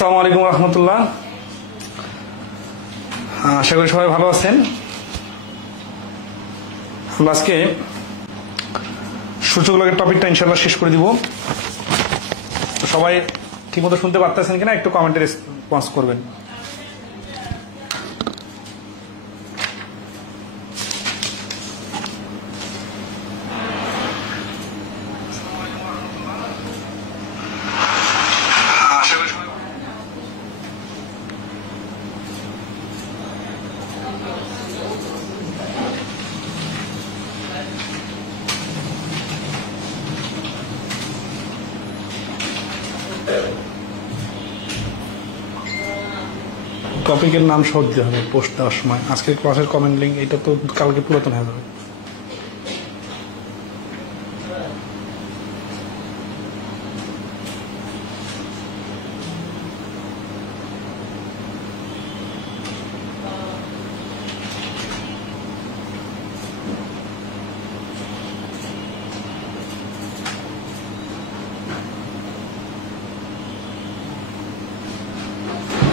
আসসালামু আলাইকুম রহমতুল্লাহ। আশা করি সবাই ভালো আছেন। আজকে সূচকগুলোর টপিকটা ইনশাআল্লাহ শেষ করে দিব। সবাই ঠিকমতো শুনতে পারতেছেন কিনা একটু কমেন্টে রেসপন্স করবেন। টপিকের নাম সহ দিতে হবে পোস্ট দেওয়ার সময়। আজকের ক্লাসের কমেন্ট লিঙ্ক এটা তো কালকে পুরাতন হয়ে যাবে।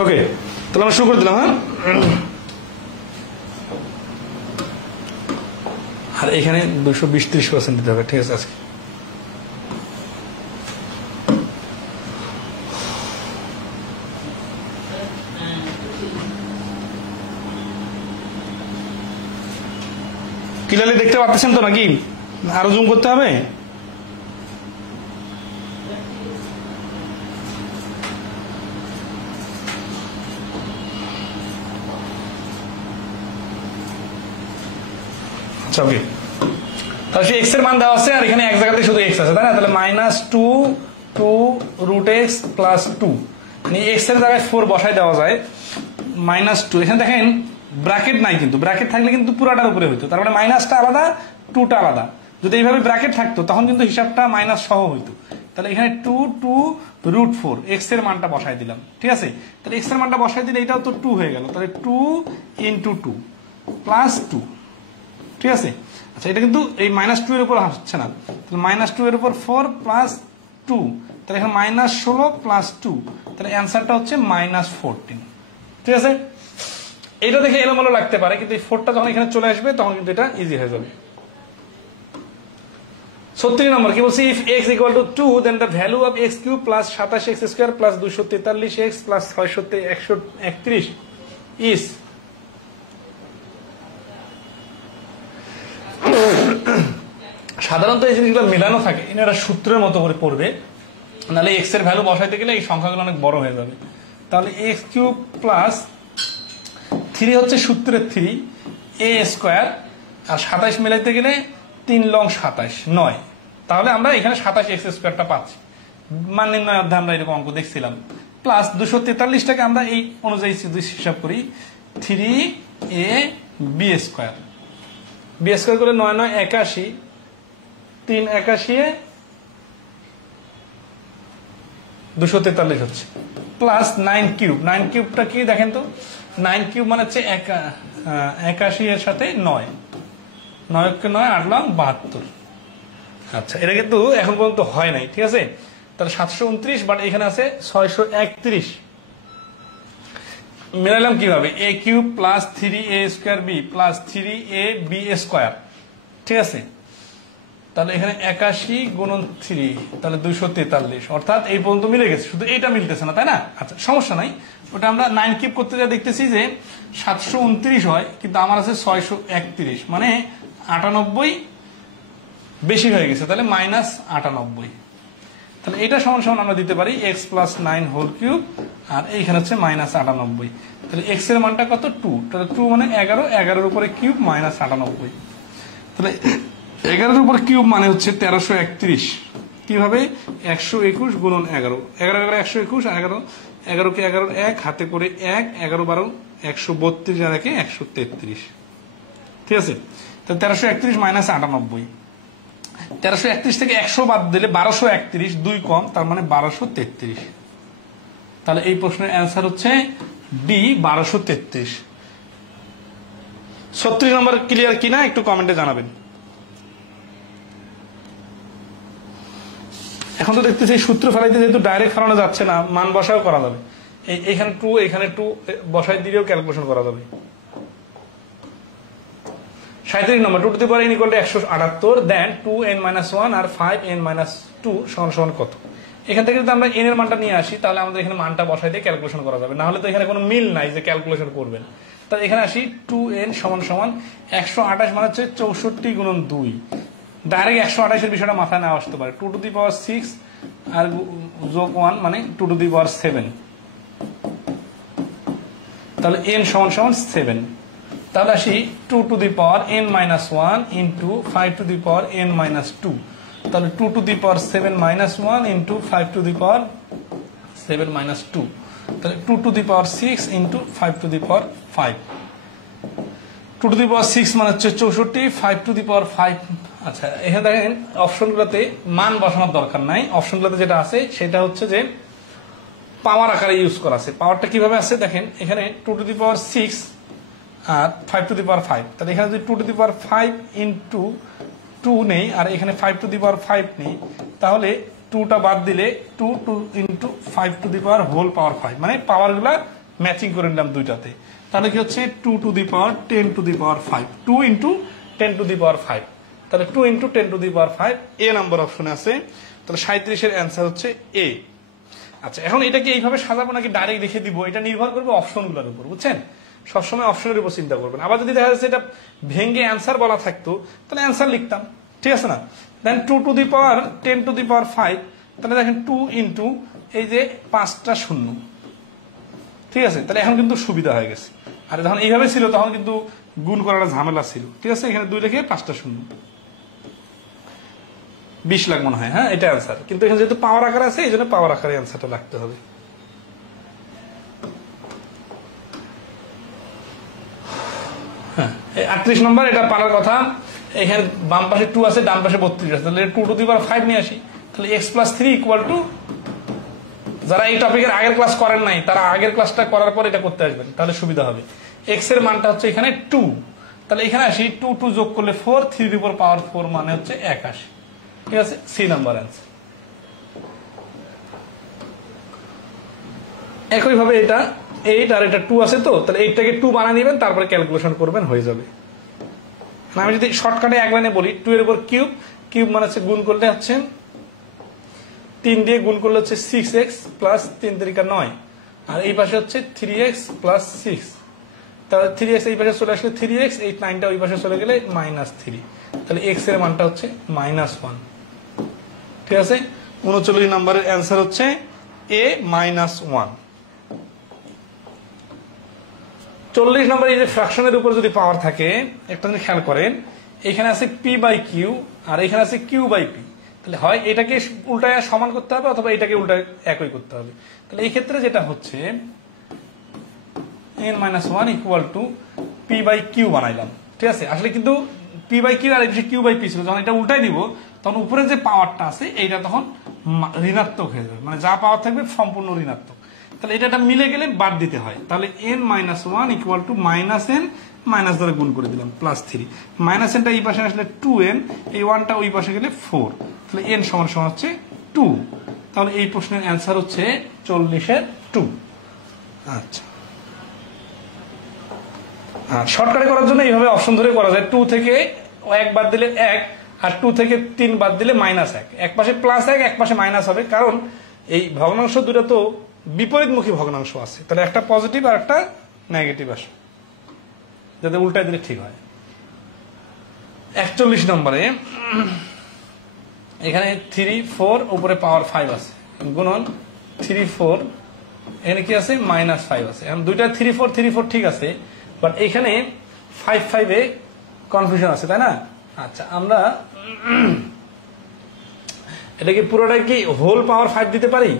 ওকে, তাহলে আমরা শুরু করে দিলাম। হ্যাঁ, আর এখানে 220-30% দিতে হবে। ঠিক আছে, আজকে ক্লিয়ারলি দেখতে পাচ্ছেন তো নাকি? আরো জুম করতে হবে? ওকে, তাহলে এক্স এর মান দেওয়া আছে আর এখানে এক জায়গাতে শুধু এক্স আছে, তাই না? তাহলে -2 √x + 2, মানে এক্স এর জায়গায় 4 বসাই দেওয়া যায়। -2, এখানে দেখেন ব্র্যাকেট নাই, কিন্তু ব্র্যাকেট থাকলে কিন্তু পুরাটার উপরে হইতো। তার মানে মাইনাসটা আলাদা, 2টা আলাদা। যদি এইভাবে ব্র্যাকেট থাকতো তখন কিন্তু হিসাবটা মাইনাস সহ হইতো। তাহলে এখানে 2 √4 এক্স এর মানটা বসাই দিলাম। ঠিক আছে, তাহলে এক্স এর মানটা বসাই দিলে এটাও তো 2 হয়ে গেল। তাহলে 2 × 2 + 2। ঠিক আছে, আচ্ছা, এটা কিন্তু এই -2 এর উপর হচ্ছে না। তাহলে -2 এর উপর 4 + 2, তাহলে এখানে -16 + 2, তাহলে অ্যান্সারটা হচ্ছে -14। ঠিক আছে, এটা দেখে এলোমেলো লাগতে পারে, কিন্তু এই 4টা যখন এখানে চলে আসবে তখন কিন্তু এটা ইজি হয়ে যাবে। 36 নম্বর কি বলছি? If x = 2 then the value of x³ + 27x² + 243x + 631 is সাধারণত এই জিনিসগুলো মেলানো থাকে, এনারা সূত্রের মতো করে পড়বে, নাহলে এক্স এর ভ্যালু বসাইতে গেলে এই সংখ্যাগুলো অনেক বড় হয়ে যাবে। তাহলে x³ + 3 হচ্ছে সূত্রের 3 a² আর 27 মেলাইতে গেলে 3 লং 27 9। তাহলে আমরা এখানে 27x² পাচ্ছি। মান নির্ণয় অধ্যায়ে আমরা এরকম অঙ্ক দেখছিলাম। প্লাস 243টাকে আমরা এই অনুযায়ী হিসাব করি 3ab²। b² করলে 9 9 81, 3 81 243 হচ্ছে, প্লাস 9³ 9³ কি দেখেন তো? 9³ মানে হচ্ছে 81 এর সাথে 9 9 × 9 8 লং 72। আচ্ছা, এটা কিন্তু এখন পর্যন্ত হয় নাই। ঠিক আছে, তাহলে 729, বাট এখানে আছে 631। মিলাইলাম কিভাবে? a³ + 3a²b + 3ab²। ঠিক আছে, তাহলে এখানে 81 × 3, তাহলে 243, অর্থাৎ এই পর্যন্ত মিলে গেছে, শুধু এইটা মিলতেছে না, তাই না? আচ্ছা, সমস্যা নাই, ওটা আমরা 9³ করতে যা দেখতেছি যে 729 হয়, কিন্তু আমার আছে 631, মানে 98 বেশি হয়ে গেছে, তাহলে -98। তাহলে এটা সমান সমান আমরা দিতে পারি x + 9³ আর এইখানে হচ্ছে -98। তাহলে x এর মানটা কত? 2। তাহলে 2 মানে 11, 11 এর উপরে কিউব -98। তাহলে 11 এর উপর কিউব মানে হচ্ছে 1331। কিভাবে? 121 × 11, 11 11 121, 11 11 কে 11 1 হাতে করে 1, 11 12 132 আর 133। ঠিক আছে, তাহলে 1331 -98। 1331 থেকে 100 বাদ দিলে 1231, 2 কম, তার মানে 1233। তাহলে এই প্রশ্নের অ্যান্সার হচ্ছে ডি 1233। 36 নম্বর ক্লিয়ার কিনা একটু কমেন্টে জানাবেন। এখন তো দেখতেছি সূত্র ফেলাইতে যেহেতু ডাইরেক্ট ফেলানো যাচ্ছে না, মান বসাও করা যাবে। এইখানে 2 এখানে 2 বসাই দিলেও ক্যালকুলেশন করা যাবে। 37 নম্বর 2 to the power n equal to 178 then 2n-1 আর 5n-2 সমান সমান কত। এখান থেকে যদি আমরা n এর মানটা নিয়ে আসি তাহলে আমাদের এখানে মানটা বসাই দিয়ে ক্যালকুলেশন করা যাবে, না হলে তো এখানে কোনো মিল নাই যে ক্যালকুলেশন করবেন। তাহলে এখানে আসি 2n সমান সমান 128 মানে হচ্ছে 64 গুণন 2। ডাইরেক্ট 128 এর বিষয়টা মাথায় না আসতে পারে। 2 টু দি পাওয়ার 6 আর যোগ 1 মানে 2 টু দি পাওয়ার 7। তাহলে n সমান সমান 7। তাহলে আসি 2 to the power n-1 into 5 to the power n-2। তাহলে 2 to the power 7-1 into 5 to the power 7-2। তাহলে 2 to the power 6 into 5 to the power 5। 2 to the power 6 মানে হচ্ছে 64, 5 টু দি পাওয়ার 5। আচ্ছা এখানে দেখেন অপশনগুলোতে মান বসানোর দরকার নাই, অপশনগুলোতে যেটা আছে সেটা হচ্ছে যে পাওয়ার আকারে ইউজ করা আছে। পাওয়ারটা কিভাবে আছে দেখেন, এখানে 2 to the power 6 R 5 to the power 5। তাহলে এখানে যদি 2 টু দি পাওয়ার 5 ইন্টু 2 নেই আর এখানে 5 টু দি পাওয়ার 5 নেই, তাহলে 2টা বাদ দিলে 2 into 5 to the power whole power 5, মানে পাওয়ারগুলা ম্যাচিং করে নিলাম দুইটাতে। তাহলে কি হচ্ছে 2 to the power 10 to the power 5, 2 into 10 to the power 5। তাহলে 2 ইন্টু 10 টু দি পাওয়ার 5 এ নাম্বার অপশনে আছে। তাহলে 37 এর অ্যান্সার হচ্ছে এ। আচ্ছা এখন এটাকে এইভাবে সাজাবো নাকি ডাইরেক্ট লিখে দিব, এটা নির্ভর করবে অপশনগুলোর উপর, বুঝছেন? সবসময় অপশনের উপর চিন্তা করবেন। আবার যদি দেখা যাচ্ছে এটা ভেঙে অ্যান্সার বলা থাকতো তাহলে অ্যান্সার লিখতাম, ঠিক আছে না? দেন 2 to the power 10 to the power 5, তাহলে দেখেন 2 ইন্টু এই যে 5টা শূন্য, ঠিক আছে? তাহলে এখন কিন্তু সুবিধা হয়ে গেছে। আর যখন এইভাবে ছিল তখন কিন্তু গুণ করাটা ঝামেলা ছিল, ঠিক আছে? এখানে 2 লিখে 5টা শূন্য, 20 লাখ মনে হয়। হ্যাঁ এটা অ্যান্সার, কিন্তু এখানে যেহেতু পাওয়ার আকার আছে এই জন্য পাওয়ার আকারে অ্যান্সারটা রাখতে হবে। হ্যাঁ 38 নম্বর এটা পারার কথা। এখানে বাম পাশে 2 আছে, ডান পাশে 32 আছে, তাহলে 2 টু দি পাওয়ার 5 নিয়ে আসি। তাহলে x প্লাস 3 ইকুয়াল টু, যারা এই টপিকের আগের ক্লাস করেন নাই তারা আগের ক্লাসটা করার পর এটা করতে আসবেন, তাহলে সুবিধা হবে। x এর মানটা হচ্ছে এখানে 2, তাহলে এখানে আসি 2 যোগ করলে 4, 3 এর উপর পাওয়ার 4 মানে হচ্ছে 81, ঠিক আছে? C number answer. একইভাবে এটা 8 আর এটা 2 আছে, তো তাহলে 8টাকে 2 বানিয়ে নেবেন, তারপরে ক্যালকুলেশন করবেন, হয়ে যাবে। আমি যদি শর্টকাটে এক লাইনে বলি, 2 এর উপর কিউব, কিউব মানে হচ্ছে গুণ করলে হচ্ছে 3 দিয়ে গুণ করলে হচ্ছে 6x প্লাস 3 3 9, আর এই পাশে হচ্ছে 3x প্লাস 6, তাহলে 3x এই পাশে চলে আসলে 3x, এই 9টা ওই পাশে চলে গেলে -3, তাহলে x এর মানটা হচ্ছে -1, ঠিক আছে? 39 নম্বরের অ্যান্সার হচ্ছে a -1। 40 নম্বর এই যে ফ্র্যাকশনের উপর যদি পাওয়ার থাকে, একটা জিনিস খেয়াল করেন, এখানে আছে p বাই কিউ আর এখানে আছে q বাই p, তাহলে হয় এটাকে উল্টায় সমান করতে হবে অথবা এটাকে উল্টায় একই করতে হবে। তাহলে এই ক্ষেত্রে যেটা হচ্ছে n-1 equal to p by q বানাইলাম, ঠিক আছে? আসলে কিন্তু p বাই q আর q বাই p ছিল, যখন এটা উল্টাই দিব তখন উপরে যে পাওয়ারটা আছে এইটা তখন ঋণাত্মক হয়ে যাবে, মানে যা পাওয়ার থাকবে সম্পূর্ণ ঋণাত্মক। তাহলে এটা মিলে গেলে বাদ দিতে হয়, তাহলে n-1 equal two -n, minus দ্বারা গুণ করে দিলাম +3, মাইনাস এনটা এই পাশে আসলে 2n, এই 1টা ওই পাশে গেলে 4, তাহলে n সমান সমান হচ্ছে 2। তাহলে এই প্রশ্নের অ্যান্সার হচ্ছে 40-এর 2। আচ্ছা শর্টকাটে করার জন্য এইভাবে অপশন ধরে করা যায়। 2 থেকে 1 বাদ দিলে 1, আর 2 থেকে 3 বাদ দিলে -1, এক পাশে +1 এক পাশে মাইনাস হবে, কারণ এই ভগ্নাংশ দুটো তো বিপরীতমুখী ভগ্নাংশ আছে, তাহলে একটা পজিটিভ আর একটা নেগেটিভ আসে, যাতে উল্টায় দিলে ঠিক হয়। 41 নম্বরে এখানে 3 4 উপরে পাওয়ার 5 আছে, গুণন 3 4, এখানে কি আছে -5 আছে। এখন দুইটা 3 4 ঠিক আছে, বাট এখানে 5 5 এ কনফিউশন আছে, তাই না? আচ্ছা আমরা এটাকে পুরোটাই কি হোল পাওয়ার 5 দিতে পারি?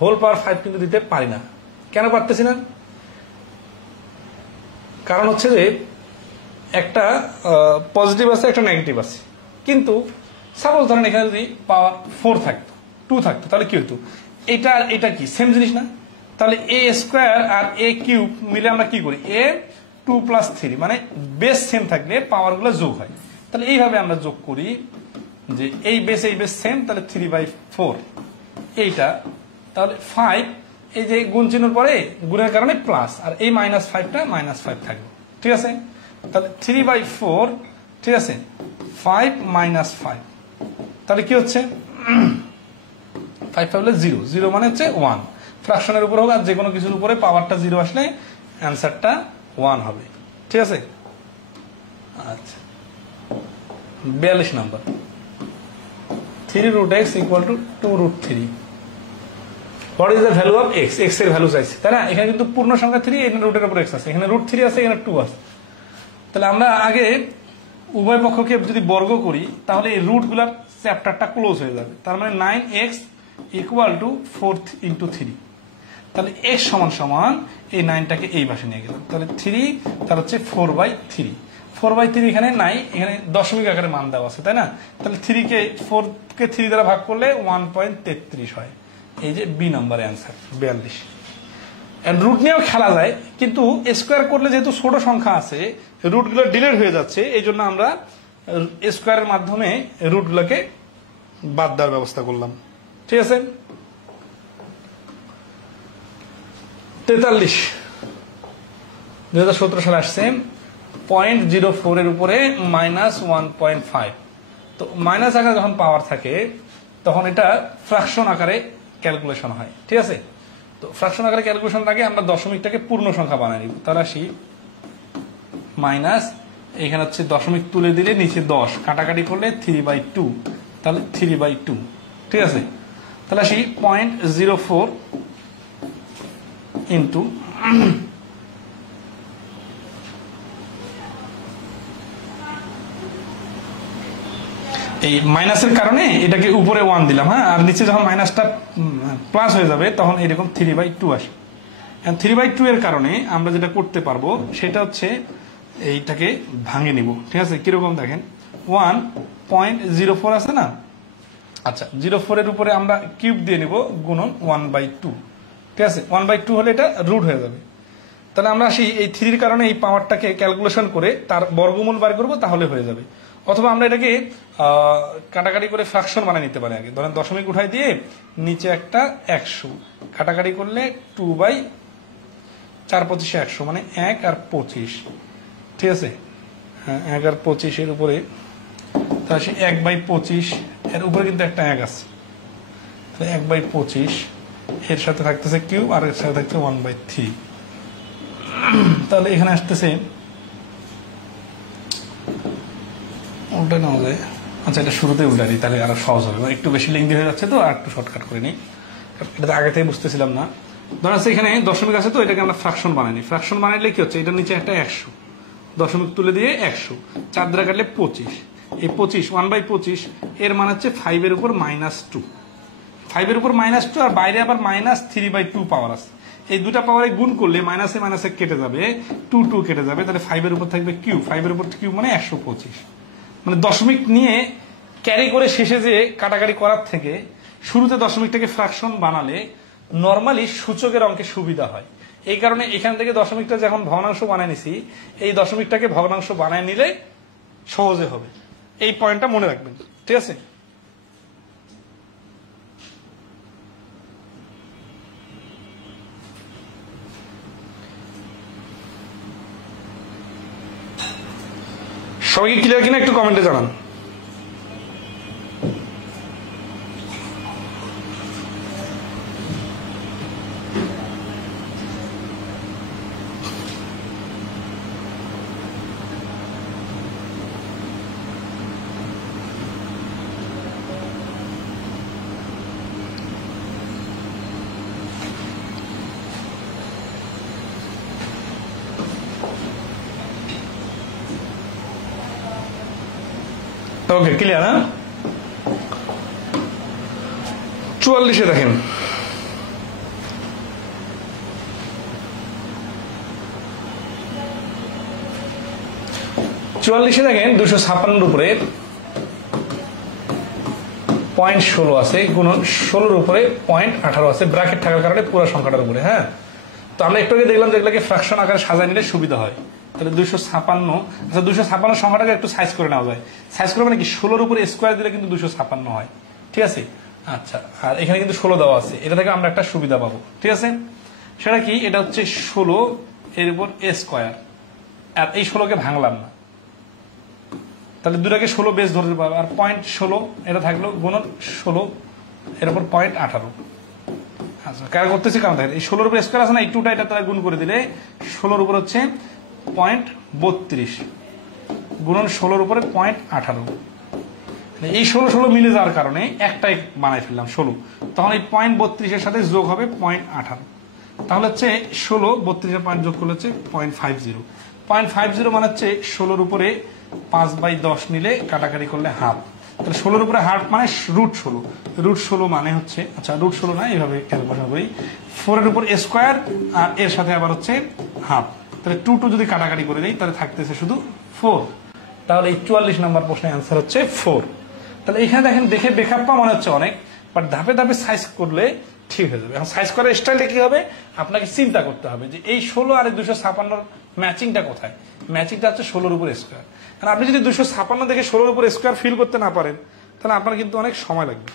হোল পাওয়ার 5 কিন্তু দিতে পারি না। কেন পারতেছি না? কারণ হচ্ছে যে একটা পজিটিভ আছে একটা নেগেটিভ আছে, কিন্তু সাপোজ ধরেন এখানে যদি পাওয়ার 4 থাকতো, 2 থাকতো, তাহলে কি হতো? এটা আর এটা কি সেম জিনিস না? তাহলে a স্কোয়ার আর a কিউব মিলে আমরা কি করি? a 2 + 3, মানে বেস সেম থাকলে পাওয়ার গুলো যোগ হয়। তাহলে এইভাবে আমরা যোগ করি যে এই বেস সেম, তাহলে 3/4 এইটা, তাহলে 5 এই যে গুণ চিহ্নের পরে গুণের কারণে প্লাস, আর এই -5টা -5 থাকবে। ঠিক আছে, তাহলে 3/4, ঠিক আছে, 5 - 5, তাহলে কি হচ্ছে 5 হলে 0, 0 মানে হচ্ছে 1। ফ্র্যাকশনের উপর হোক আর যে কোনো কিছুর উপরে পাওয়ারটা 0 আসলে অ্যান্সারটা 1 হবে। ঠিক আছে, আচ্ছা 42 নম্বর, 3√x = 2√3। What is the value of x? x এর ভ্যালু চাইছি, তাই না? এখানে কিন্তু পূর্ণ সংখ্যা 3, এখানে রুটের উপর x আছে, এখানে √3 আছে, এখানে 2 আছে। তাহলে আমরা আগে উভয় পক্ষকে যদি বর্গ করি তাহলে এই রুটগুলোর চ্যাপ্টারটা ক্লোজ হয়ে যাবে। তার মানে 9x = 4 × 3। তাহলে x সমান এই 9টাকে এই পাশে নিয়ে গেলাম, তাহলে 3, তার হচ্ছে 4/3। 4/3 এখানে নাই, এখানে দশমিক আকারে মান দেওয়া আছে, তাই না? তাহলে 4কে 3 দ্বারা ভাগ করলে 1.33 হয়। এই যে বি নম্বরের অ্যান্সার 42। রুট নিয়েও খেলা যায়, কিন্তু স্কোয়ার করলে যেহেতু ছোট সংখ্যা আছে, রুটগুলো ডিলিট হয়ে যাচ্ছে, এই জন্য আমরা স্কোয়ারের মাধ্যমে রুটগুলোকে বাদ দেওয়ার ব্যবস্থা করলাম। ঠিক আছে, 43 2017 সালে আসছে, 0.04 এর উপরে -1.5। তো মাইনাস আকারে যখন পাওয়ার থাকে তখন এটা ফ্র্যাকশন আকারে ক্যালকুলেশন হয়। ঠিক আছে, তো ফ্র্যাকশন আকারে ক্যালকুলেশন আগে আমরা দশমিকটাকে পূর্ণ সংখ্যা বানাই নিব। তাহলে আসি মাইনাস, এখানে হচ্ছে দশমিক তুলে দিলে নিচে 10, কাটাকাটি করলে 3/2, তাহলে 3/2। ঠিক আছে, তাহলে আসি 0.04 ইন্টু এই মাইনাসের কারণে এটাকে উপরে 1 দিলাম, হ্যাঁ, আর নিচে যখন মাইনাসটা প্লাস হয়ে যাবে তখন এরকম 3/2 আসে। 3/2 এর কারণে আমরা যেটা করতে পারবো সেটা হচ্ছে এইটাকে ভাঙে নিব। ঠিক আছে, কিরকম দেখেন, 1.04 আছে না, আচ্ছা 04 এর উপরে আমরা কিউব দিয়ে নিব গুণন 1/2। ঠিক আছে, 1/2 হলে এটা রুট হয়ে যাবে। তাহলে আমরা আসি এই 3 এর কারণে এই পাওয়ারটাকে ক্যালকুলেশন করে তার বর্গমূল বার করব, তাহলে হয়ে যাবে। অথবা আমরা এটাকে কাটাকাটি করে ফ্র্যাকশন বানিয়ে নিতে পারি। আগে ধরেন দশমিক উঠাই দিয়ে নিচে একটা 100, কাটাকাটি করলে 2/4 = 100, মানে 1 আর 25। ঠিক আছে, হ্যাঁ 1 আর 25 এর উপরে, তাহলে 1/25 এর উপরে কিন্তু একটা 1 আছে, 1/25 এর সাথে থাকতেছে কিউব আর এর সাথে থাকছে 1/3। তাহলে এখানে আসতেছে উল্টা নেওয়া যায়। আচ্ছা এটা শুরুতে উল্টা দিই, তাহলে আরো সহজ হবে, একটু বেশি লেন্দি হয়ে যাচ্ছে তো, আর একটু শর্টকাট করে নিই, এটা আগে থেকে বুঝতেছিলাম না। ধর আছে এখানে দশমিক আছে তো, এটাকে আমরা ফ্র্যাকশন বানাই নিই। ফ্র্যাকশন বানাইলে কি হচ্ছে, এটার নিচে একটা 100, দশমিক তুলে দিয়ে 100, 4 দ্বারা কাটলে 25, এই 25 1/25 এর মান হচ্ছে 5 এর উপর -2, 5 এর উপর -2, আর বাইরে আবার -3/2 পাওয়ার আছে। এই দুটা পাওয়ারে গুণ করলে মাইনাসে মাইনাসে কেটে যাবে, 2 কেটে যাবে, তাহলে 5 এর উপর থাকবে কিউব, 5 এর উপর কিউব মানে 125। মানে দশমিক নিয়ে ক্যারি করে শেষে যে কাটাকাটি করার থেকে শুরুতে দশমিকটাকে ফ্র্যাকশন বানালে নর্মালি সূচকের অঙ্কে সুবিধা হয়। এই কারণে এখান থেকে দশমিকটা যখন ভগ্নাংশ বানায় নিছি, এই দশমিকটাকে ভগ্নাংশ বানায় নিলে সহজে হবে। এই পয়েন্টটা মনে রাখবেন। ঠিক আছে, সবাই কি ক্লিয়ার কিনা একটু কমেন্টে জানান। ওকে ক্লিয়ার, হ্যাঁ। 44 দেখেন, দেখেন 256 উপরে 0.16 আছে, গুণন 16 উপরে 0.18 আছে, ব্র্যাকেট থাকার কারণে পুরো সংখ্যাটার উপরে। হ্যাঁ, তো আমরা একটু আগে দেখলাম যে এগুলোকে ফ্র্যাকশন আকারে সাজায় নিলে সুবিধা হয়। তাহলে 256, আচ্ছা 256 সংখ্যাটাকে একটু সাইজ করে নেওয়া যায়। সাইজ করে মানে কি, 16 উপরে স্কোয়ার দিলে কিন্তু 256 হয়। ঠিক আছে, আচ্ছা, আর এখানে কিন্তু 16 দেওয়া আছে, এটা থেকে আমরা একটা সুবিধা পাবো, ঠিক আছে? সেটা কি? এটা হচ্ছে 16 এর উপর a স্কয়ার, আর এই 16কে ভাঙলাম না, তাহলে দুটাকে 16 বেস ধরতে পারবো, আর 0.16 এটা থাকলো গুণন 16 এর উপর 0.18। আচ্ছা, কার করতেছি কারণ দেখেন এই 16 এর উপর স্কয়ার আছে না, এই টুটা এটা তারা গুণ করে দিলে 16 এর উপর হচ্ছে 0.32 গুণন 16 এর উপরে 0.18। এই 16 মিলে যাওয়ার কারণে একটাই বানাই ফেললাম 16, তখন এই 0.32 এর সাথে যোগ হবে 0.18, তাহলে হচ্ছে 16 32 এর পয়েন্ট যোগ করলে হচ্ছে 0.50। 0.50 মানে হচ্ছে 16 উপরে 5/10 নিলে কাটাকাটি করলে হাফ, তাহলে 16 উপরে হাফ মানে √16, √16 মানে হচ্ছে, আচ্ছা √16 না, এইভাবে ক্যালকুলেশন করি, 4 এর উপর স্কয়ার আর এর সাথে আবার হচ্ছে হাফ, তাহলে 2 যদি কাটাকাটি করে দেই তাহলে থাকতেছে শুধু 4, তাহলে এই 44 নম্বর প্রশ্নের অ্যান্সার হচ্ছে 4। তাহলে এখানে দেখেন দেখে বেখাপ্পা মনে হচ্ছে অনেক, বাট ধাপে ধাপে সাইজ করলে ঠিক হয়ে যাবে। এখন সাইজ করার স্টাইলটা কি হবে, আপনাকে চিন্তা করতে হবে যে এই 16 আর 256 ম্যাচিংটা কোথায়। ম্যাচিংটা হচ্ছে 16 উপর স্কয়ার, আর আপনি যদি 256 দেখে 16 উপর স্কয়ার ফিল করতে না পারেন তাহলে আপনার কিন্তু অনেক সময় লাগবে,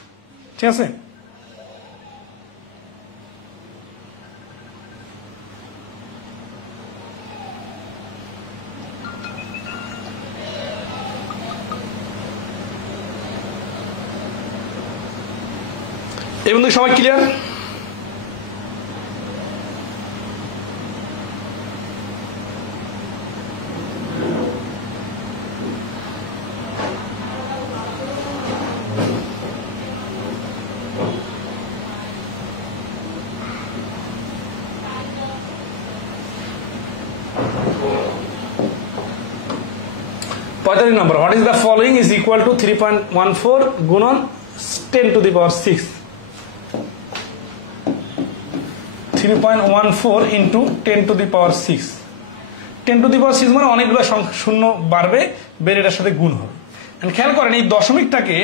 ঠিক আছে? এই বন্ধু সবাই ক্লিয়ার? Number, what is the following is equal to 3.14 গুণন 10 to the power 6, 3.14 into 10 to the power 6, 10 to the power 6 মানে অনেকগুলো শূন্য বাড়বে, বের এটার সাথে গুণ হবে। খেয়াল করেন এই দশমিকটাকে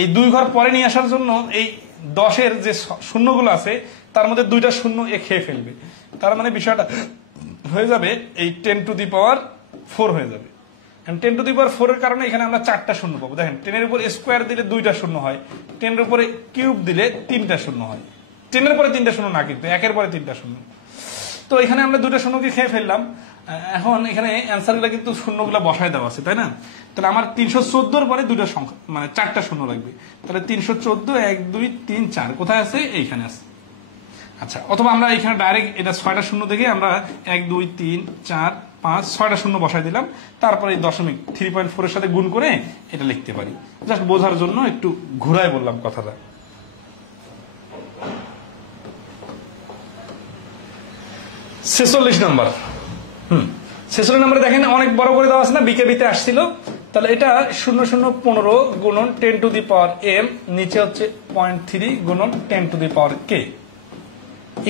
এই 2 ঘর পরে নিয়ে আসার জন্য এই 10-এর যে শূন্যগুলো আছে তার মধ্যে 2টা শূন্য এ খেয়ে ফেলবে, তার মানে বিষয়টা হয়ে যাবে এই 10 টু দি পাওয়ার 4 হয়ে যাবে। 10 টু দি পাওয়ার 4 এর কারণে এখানে আমরা 4টা শূন্য পাবো। দেখেন 10 এর উপর স্কোয়ার দিলে 2টা শূন্য হয়, 10 এর উপরে কিউব দিলে 3টা শূন্য হয়, 10 এর পরে 3টা শূন্য না, কিন্তু 1 এর পরে 3টা শূন্য। তো এখানে আমরা 2টা শূন্যকে খেয়ে ফেললাম। এখন এখানে অ্যান্সারগুলো কিন্তু শূন্যগুলো বসায় দেওয়া আছে, তাই না? তাহলে আমার 314 এর পরে 2টা সংখ্যা মানে 4টা শূন্য লাগবে, তাহলে 314 1 2 3 4 কোথায় আছে? এইখানে আছে। আচ্ছা, অথবা আমরা এখানে ডাইরেক্ট এটা 6টা শূন্য দেখে আমরা 1 2 3 4 5 6টা শূন্য বসাই দিলাম, তারপরে এই দশমিক 3.4 এর সাথে গুণ করে এটা লিখতে পারি। জাস্ট বোঝার জন্য একটু ঘুরায় বললাম কথাটা। 46 নম্বর, 46 নম্বরে দেখেন অনেক বড় করে দেওয়া আছে না, বিকেবিতে আসছিল। তাহলে এটা 0015 গুণন 10 টু দি পাওয়ার m, নিচে হচ্ছে 0.3 গুণন 10 to the power k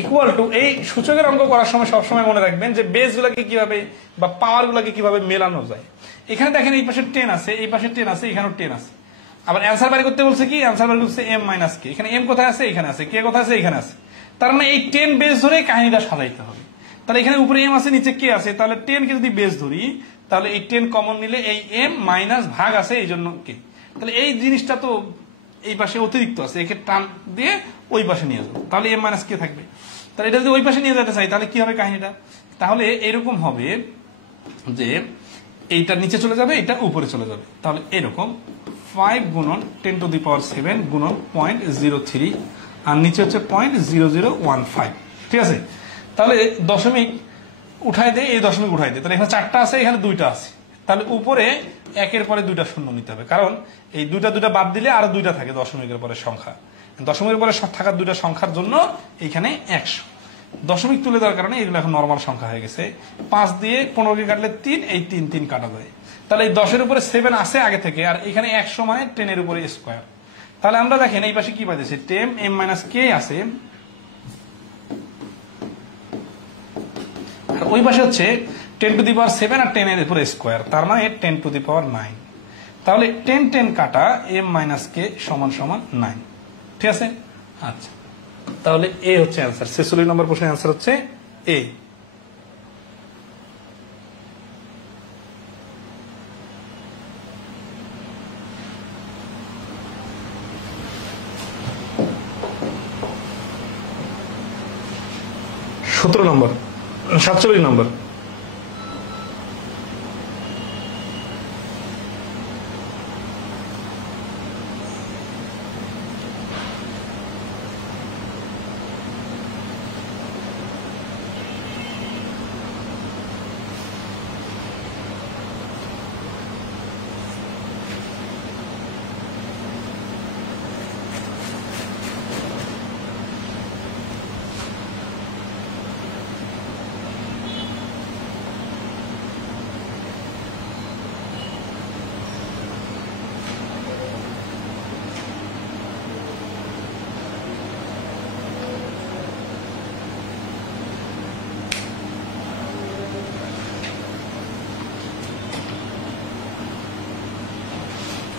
equal to, এই সূচকের অঙ্ক করার সময় সবসময় মনে রাখবেন যে বেস গুলাকে কিভাবে বা পাওয়ার গুলাকে কিভাবে মেলানো যায়। এখানে দেখেন এই পাশে 10 আছে, এই পাশে 10 আছে, এখানেও 10 আছে। আবার অ্যান্সার বাড়ি করতে বলছে কি? অ্যান্সার বাড়ি করছে m মাইনাস k। এখানে m কোথায় আছে? এখানে আছে। k কোথায় আছে? এখানে আছে। তার মানে এই 10 বেস ধরে কাহিনীটা সাজাইতে হবে। তাহলে এখানে উপরে m আছে, নিচে k আছে, তাহলে 10 কে যদি বেস ধরি তাহলে এই 10 কমন নিলে এই m মাইনাস ভাগ আছে, এই জন্য k। তাহলে এই জিনিসটা তো এই পাশে অতিরিক্ত আছে, একে টান দিয়ে ওই পাশে নিয়ে যাবো, তাহলে m মাইনাস k থাকবে। তাহলে এটা যদি ওই পাশে নিয়ে যেতে চাই তাহলে কি হবে কাহিনীটা? তাহলে এরকম হবে যে এইটা নিচে চলে যাবে, এটা উপরে চলে যাবে। তাহলে এরকম 5 গুণন 10 টু দি পাওয়ার 7 গুণন 0.03 আর নিচে হচ্ছে 0.0015, ঠিক আছে? তাহলে দশমিক উঠাই দে, এই দশমিক উঠাই দে, তাহলে এখানে 4টা আছে, এখানে 2টা আছে, তাহলে উপরে 1-এর পরে 2টা শূন্য নিতে হবে, কারণ এই 2টা বাদ দিলে আরো 2টা থাকে দশমিকের পরে সংখ্যা। দশমিকের পরে থাকা 2টা সংখ্যার জন্য এইখানে 100। দশমিক তুলে দেওয়ার কারণে এগুলো এখন নর্মাল সংখ্যা হয়ে গেছে। 5 দিয়ে 15কে কাটলে 3, এই 3 কাটা যায়। তাহলে এই 10-এর উপরে 7 আছে আগে থেকে, আর এখানে 100 মানে 10-এর উপরে স্কোয়ার। তাহলে আমরা দেখেন এই পাশে কি পাইতেছি, 10 m মাইনাস k আছে, আর ওই পাশে হচ্ছে 10 টু দি পাওয়ার 7 আর 10 এর উপরে স্কোয়ার, তার মানে 10 টু দি পাওয়ার 9। তাহলে 10 কাটা m মাইনাস k সমান সমান 9, ঠিক আছে? আচ্ছা, তাহলে এ হচ্ছে অ্যান্সার। 46 নম্বর প্রশ্নের অ্যান্সার হচ্ছে এ। 17 নম্বর 47 নম্বর।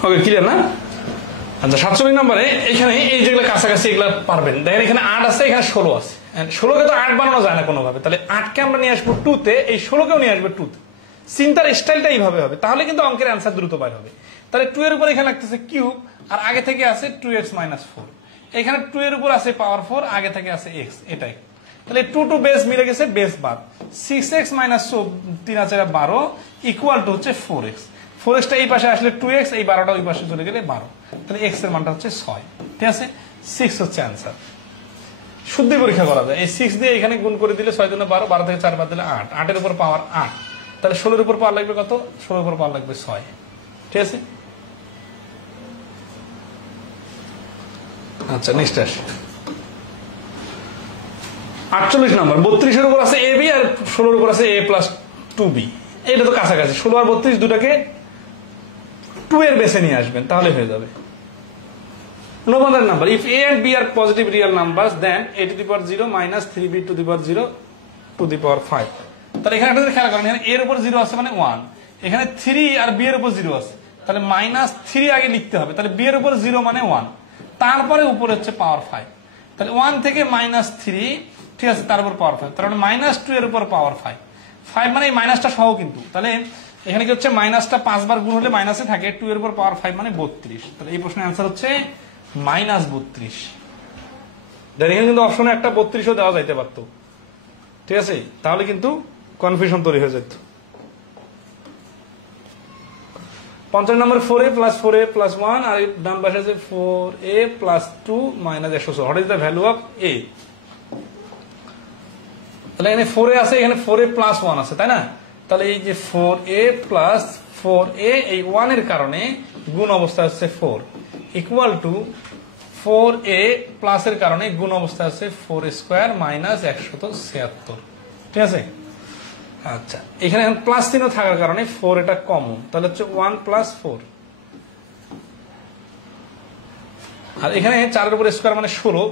ওকে, ক্লিয়ার না? আচ্ছা 47 নম্বরে এখানে এই যেগুলো কাছাকাছি এগুলো পারবেন। দেখেন এখানে 8 আছে, এখানে 16 আছে। 16কে তো 8 বানানো যায় না কোনোভাবে, তাহলে 8কে আমরা নিয়ে আসবো 2 তে, এই 16কেও নিয়ে আসবো 2 তে। চিন্তার স্টাইলটা এইভাবে হবে, তাহলে কিন্তু অঙ্কের অ্যান্সার দ্রুত বাইর হবে। তাহলে 2 এর উপর এখানে লাগতেছে কিউব, আর আগে থেকে আছে 2x - 4। এখানে 2 এর উপর আছে পাওয়ার 4, আগে থেকে আছে x, এটাই। তাহলে 2 বেস মিলে গেছে, বেস বাদ। 6x - 3 আছে 12 ইকুয়াল টু হচ্ছে 4x। 4xটা এই পাশে আসলে 2x, এই 12টা ওই পাশে চলে গেলে 12। তাহলে x এর মানটা হচ্ছে 6। ঠিক আছে, 6 হচ্ছে অ্যান্সার। শুদ্ধি পরীক্ষা করা যায়। এই 6 দিয়ে এখানে গুণ করে দিলে 6 দুগুণে 12, 12 থেকে 4 বাদ দিলে 8, 8 এর উপর পাওয়ার 8। তাহলে 16 এর উপর পাওয়ার লাগবে কত? 16 এর উপর পাওয়ার লাগবে 6। ঠিক আছে, আচ্ছা নেক্সট আসি 48 নম্বর। 32 এর উপর আছে ab আর 16 এর উপর আছে a + 2b। এটা তো কাছাকাছি। 16 আর 32 দুটাকে 2 এর বেসে নিয়ে আসবেন, তাহলে হয়ে যাবে। 49 number, if a and b are positive real numbers then a to the power 0 minus 3b to the power 0 to the power 5। তাহলে এখানে একটা খেয়াল করেন, এখানে a এর উপর 0 আছে মানে 1, এখানে 3 আর b এর উপর 0 আছে, তাহলে -3 আগে লিখতে হবে। তাহলে b এর উপর 0 মানে 1, তারপরে উপরে হচ্ছে পাওয়ার 5। তাহলে 1 থেকে -3, ঠিক আছে, তার উপর পাওয়ার 5, তার মানে -2 এর উপর পাওয়ার 5। 5 মানে এই মাইনাসটা সহ কিন্তু। তাহলে এখানে কি হচ্ছে, মাইনাসটা 5 বার গুণ হলে মাইনাসে থাকে, 2 এর উপর পাওয়ার 5 মানে 32। তাহলে এই প্রশ্নের অ্যান্সার হচ্ছে -32। এখানে কিন্তু অপশনে একটা 32ও দেওয়া যাইতে পারত। ঠিক আছে, তাহলে কিন্তু কনফিউশন তৈরি হয়ে যেত। 50 নম্বর 4a + 4a + 1, আর ডান পাশে আছে 4a + 2 - 116। What is the value of a? তাহলে এখানে 4a আছে, এখানে 4a + 1 আছে, তাই না? তাহলে এই যে 4a + 4a, এই 1 এর কারণে গুণ অবস্থা হচ্ছে 4 ইকুয়াল টু 4a প্লাস এর কারণে গুণ অবস্থা আছে 4² - 176। ঠিক আছে, আচ্ছা এখানে প্লাস চিহ্ন থাকার কারণে 4 এটা কমন, তাহলে হচ্ছে 1 + 4। আর এখানে 4 এর উপর স্কয়ার মানে 16,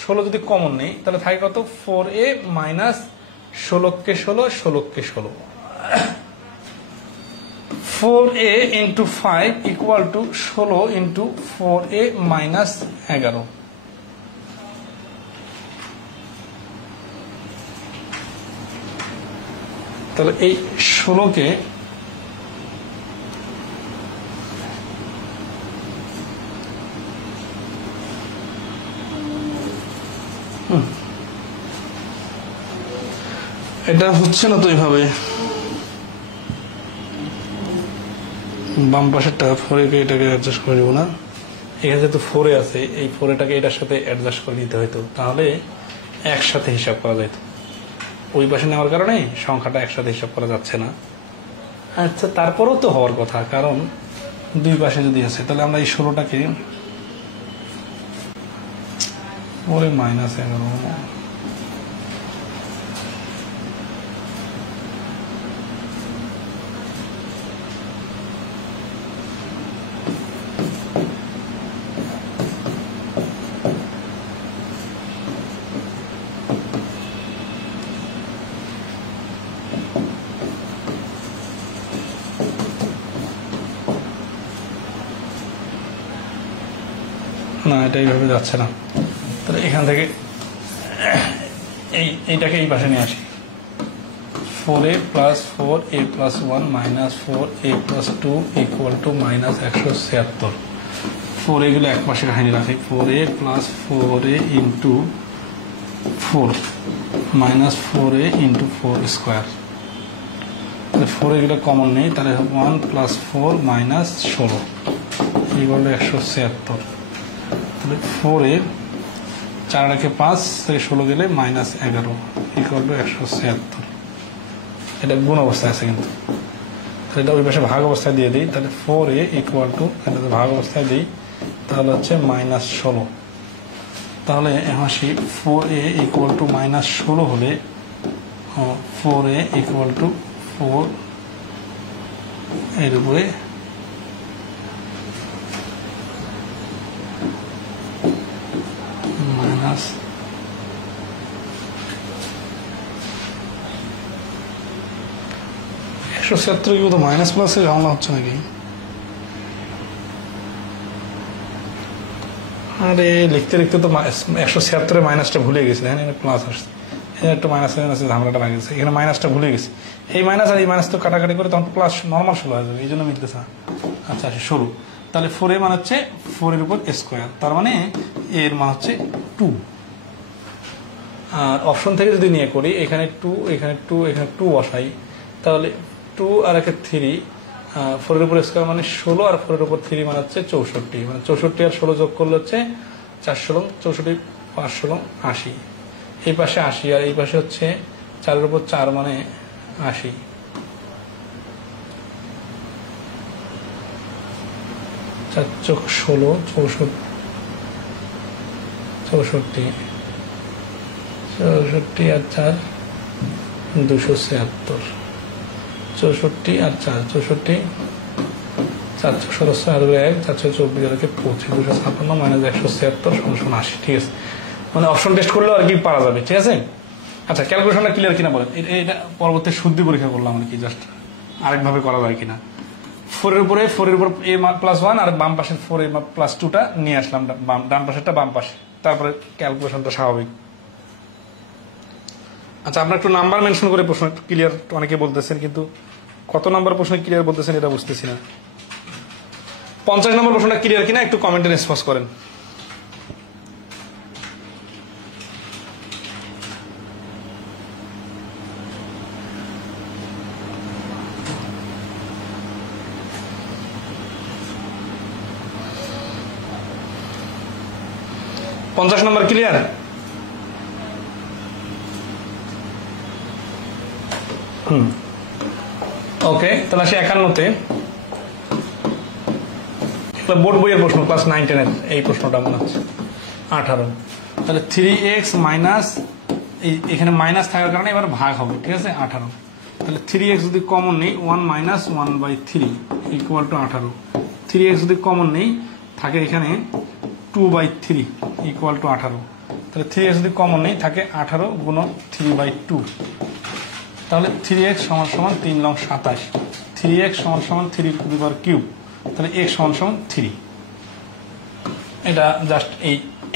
16 যদি কমন নেই তাহলে থাকে কত? 4a - 16কে 16, 16কে 16। 4a × 5 equal to 16 × 4a - 11। তাহলে এই 16কে এটা হচ্ছে না তো এইভাবে, বাম পাশেরটা 4কে এটাকে অ্যাডজাস্ট করে দিব না। এখানে যেহেতু 4 আছে, এই 4টাকে এটার সাথে অ্যাডজাস্ট করে নিতে হইতো, তাহলে একসাথে হিসাব করা যেত। ওই পাশে নেওয়ার কারণে সংখ্যাটা একসাথে হিসাব করা যাচ্ছে না। আচ্ছা তারপরেও তো হওয়ার কথা, কারণ দুই পাশে যদি আছে, তাহলে আমরা এই 16টাকে -11 না, এটা এইভাবে যাচ্ছে না। তাহলে এখান থেকে এইটাকে এই পাশে নিয়ে আসি। 4a + 4a + 1 - 4a + 2 equal to -176। 4 এগুলো এক পাশে কাহিনী রাখি। 4a + 4a × 4 minus 4a into 4 square. তাহলে 4 এগুলো কমন নেই, তাহলে 1 প্লাস 4 মাইনাস 16 ইকুয়াল টু 176। তাহলে 4 এর 4 রাখে 5 থেকে 16 গেলে মাইনাস 11 ইকুয়াল টু 176। এটা গুণ অবস্থায় আছে কিন্তু, তাহলে এটা ওই পাশে ভাগ অবস্থায় দিয়ে দিই। তাহলে 4a ইকুয়াল টু, এটা ভাগ অবস্থায় দিই, তাহলে হচ্ছে মাইনাস 16। তাহলে এখন সেই 4a ইকুয়াল টু মাইনাস 16 হলে 4a ইকুয়াল টু 4 এর উপরে মাইনাস 176 কি তো মাইনাস প্লাসে ঝামেলা হচ্ছে নাকি? আরে লিখতে লিখতে তো 176 মাইনাসটা ভুলে গেছি, হ্যাঁ প্লাস আসছে, একটু মাইনাস মাইনাসে ঝামেলাটা লাগছে, এখানে মাইনাসটা ভুলে গেছি। এই মাইনাস আর এই মাইনাস তো কাটাকাটি করে তখন প্লাস নর্মাল 16 হয়ে যাবে, এই জন্য মিলতেছে না। আচ্ছা 16, তাহলে 4 এর মান হচ্ছে 4 এর উপর স্কোয়ার, তার মানে এর মান হচ্ছে 2। আর অপশন থেকে যদি নিয়ে করি, এখানে 2 এখানে 2 এখানে 2 বসাই, তাহলে 2 আর 3, 4 এর উপর স্কোয়ার মানে 16, আর 4 এর উপর 3 মানে হচ্ছে 64, মানে 64 আর 16 যোগ করলে হচ্ছে 416, 64 516 80, এই পাশে 80 আর এই পাশে হচ্ছে 4 এর উপর 4 মানে 80। 4 চোখ 16 64 64 আর 4 276, 64 আর 4 64, 4 16 আর 1 424 আর 25 256 মাইনাস 176 সমান 80। ঠিক আছে, মানে অপশন টেস্ট করলেও আর কি পারা যাবে। ঠিক আছে, আচ্ছা ক্যালকুলেশনটা ক্লিয়ার কিনা বলেন, এটা পরবর্তী শুদ্ধি পরীক্ষা করলাম আর কি, জাস্ট আরেকভাবে করা যায় কিনা। 4 এর উপর a প্লাস 1 আর বাম পাশের 4a প্লাস 2টা নিয়ে আসলাম, ডান পাশেরটা বাম পাশে, তারপরে ক্যালকুলেশনটা স্বাভাবিক। আচ্ছা আপনার একটু নাম্বার মেনশন করে প্রশ্ন ক্লিয়ার অনেকে বলতেছেন, কিন্তু কত নাম্বার প্রশ্ন ক্লিয়ার বলতেছেন এটা বুঝতেছি না। 50 নম্বর প্রশ্নটা ক্লিয়ার কিনা একটু কমেন্টে রেসপন্স করেন। পঞ্চাশ নম্বর ক্লিয়ার? ওকে, তাহলে আসি 51-তে। বোর্ড বইয়ের প্রশ্ন, ক্লাস 9-10 এই প্রশ্নটা মনে হচ্ছে 18। তাহলে 3x মাইনাস, এখানে মাইনাস থাকার কারণে এবার ভাগ হবে। ঠিক আছে, 18। তাহলে 3x যদি কমন নেই 1 মাইনাস 1/3 ইকুয়াল টু 18। 3x যদি কমন নেই থাকে এখানে 2/3 ইকুয়াল টু 18। তাহলে 3x যদি কমন নেই থাকে 18 গুণন 3/2। তাহলে 3x সমান সমান 3 লং 27, 3x সমান সমান 3 টু দি পাওয়ার কিউব, তাহলে x সমান সমান 3। এটা জাস্ট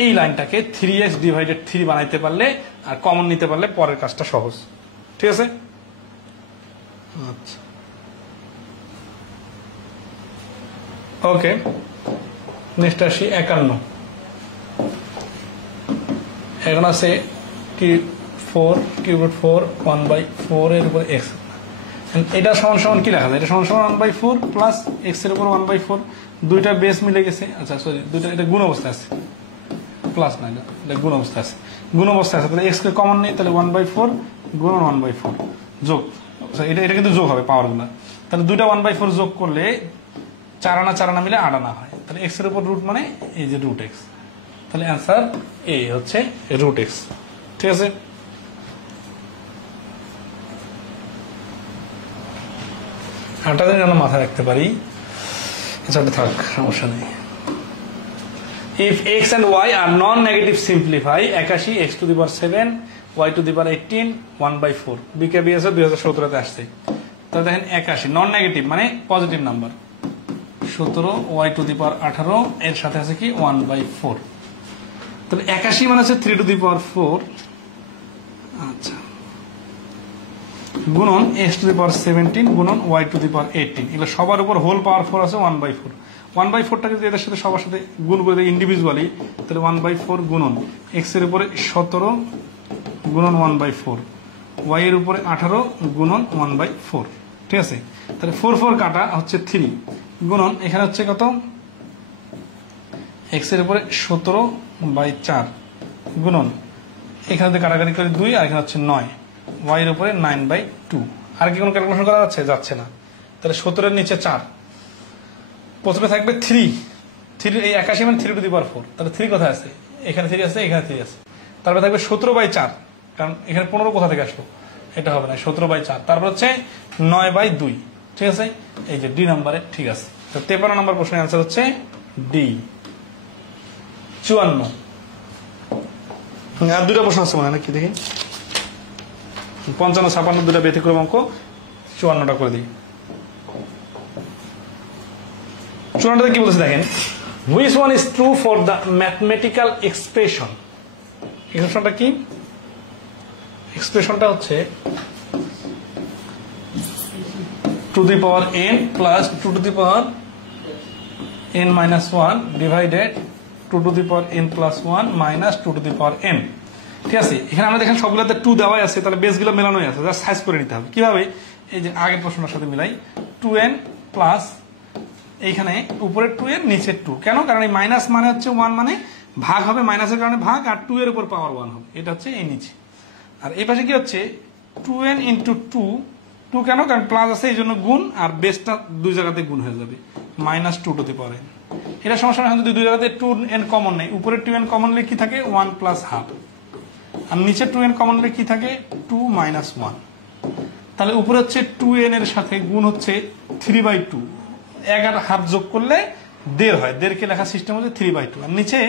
এই লাইনটাকে 3x ডিভাইডেড 3 বানাইতে পারলে আর কমন নিতে পারলে পরের কাজটা সহজ। ঠিক আছে, আচ্ছা ওকে। নেক্সট আসি 51। এখন আছে কি 4 কিউব রুট 4 1/4 এর উপর x, এটা সমান সমান কি লেখা যায়? এটা সমান সমান 1/4 প্লাস x এর উপর 1/4, দুইটা বেস মিলে গেছে। আচ্ছা সরি, দুইটা এটা গুণ অবস্থায় আছে, প্লাস না, এটা গুণ অবস্থায় আছে, গুণ অবস্থায় আছে। তাহলে x কে কমন নেই, তাহলে 1/4 গুণন 1/4 যোগ, এটা কিন্তু যোগ হবে পাওয়ার গুলা। তাহলে দুইটা 1/4 যোগ করলে 4 আনা 4 আনা মিলে 8 আনা হয়। তাহলে x এর উপর রুট মানে এই যে রুট x, তাহলে অ্যান্সার এ হচ্ছে রুট x। ঠিক আছে, আটা দিন আমরা মাথায় রাখতে পারি। আচ্ছা থাক, সমস্যা নেই। If x and y are non-negative, simplify 81 x to the power 7 y to the power 18 1/4 BKBS 2017 তে আসছে। তাহলে দেখেন 81 নন নেগেটিভ মানে positive number, 17 y to the power 18 এর সাথে আছে কি 1/4। তাহলে 81 মানে হচ্ছে 3 to the power 4, আচ্ছা গুণন x to the power 17 গুণন y to the power 18, এগুলো সবার উপর হোল পাওয়ার 4 আছে 1/4। 1/4টাকে যদি এদের সাথে সবার সাথে গুণ করে দেয় ইন্ডিভিজুয়ালি, তাহলে 1/4 গুণন x এর উপরে 17 গুণন 1/4, ওয়াই এর উপরে 18 গুণন 1/4, ঠিক আছে। তাহলে 4 4 কাটা হচ্ছে 3 গুণন এখানে হচ্ছে কত, এক্স এর উপরে 17/4 গুণন এখানে কাটাকাটি করে 2 আর এখানে হচ্ছে 9, ওয়াই এর উপরে 9/2। আর কি কোনো ক্যালকুলেশন করা যাচ্ছে না। তাহলে 17 এর নিচে 4, প্রথমে থাকবে 3 এই 81 মানে 3 টু দি পাওয়ার 4, তাহলে 3 কোথায় আছে, এখানে 3 আছে, এখানে 3 আছে। তারপরে থাকবে 17/4, কারণ এখানে 15 কোথা থেকে আসলো, এটা হবে না, 17/4। তারপর হচ্ছে 9/2, ঠিক আছে। এই যে ডি নাম্বারে ঠিক আছে। তো 53 নম্বর প্রশ্নের অ্যান্সার হচ্ছে ডি। 54 আর দুটো প্রশ্ন আছে মনে হয় নাকি, দেখি 55 56 দুটা ব্যতিক্রম অঙ্ক, 54টা করে দিই। 54টা কি বলছে দেখেন, which one is true for the mathematical expression। এক্সপ্রেশনটা কি, এক্সপ্রেশনটা হচ্ছে 2 to the power n plus 2 to the power n minus 1 divided 2 to the power n plus 1 minus 2 to the power n, ঠিক আছে। এখানে আমরা দেখেন সবগুলোতে 2 দেওয়াই আছে, তাহলে বেসগুলো মেলানোই আছে, জাস্ট সাইজ করে নিতে হবে। কিভাবে, এই যে আগের প্রশ্নের সাথে মিলাই, 2n প্লাস এইখানে উপরে 2n নিচে 2, কেন, কারণ এই মাইনাস মানে হচ্ছে 1 মানে ভাগ হবে, মাইনাসের কারণে ভাগ, আর 2 এর উপর পাওয়ার 1 হবে, এটা হচ্ছে এই নিচে। আর এই পাশে কি হচ্ছে 2n ইন্টু 2 কেন, কারণ প্লাস আছে এই জন্য গুণ, আর বেসটা দুই জায়গাতে গুণ হয়ে যাবে, minus 2 to the power n। এটা সমস্যা না, যদি দুই জায়গাতে 2n কমন নেই, উপরে 2n কমন নিলে কি থাকে 1 প্লাস হাফ, আর নিচে 2n কমন নিলে কি থাকে 2 মাইনাস 1। তাহলে উপরে হচ্ছে 2n এর সাথে গুণ হচ্ছে 3/2, 1 আর হাফ যোগ করলে 1.5 হয়, 1.5 কে লেখা সিস্টেম হচ্ছে 3/2, আর নিচে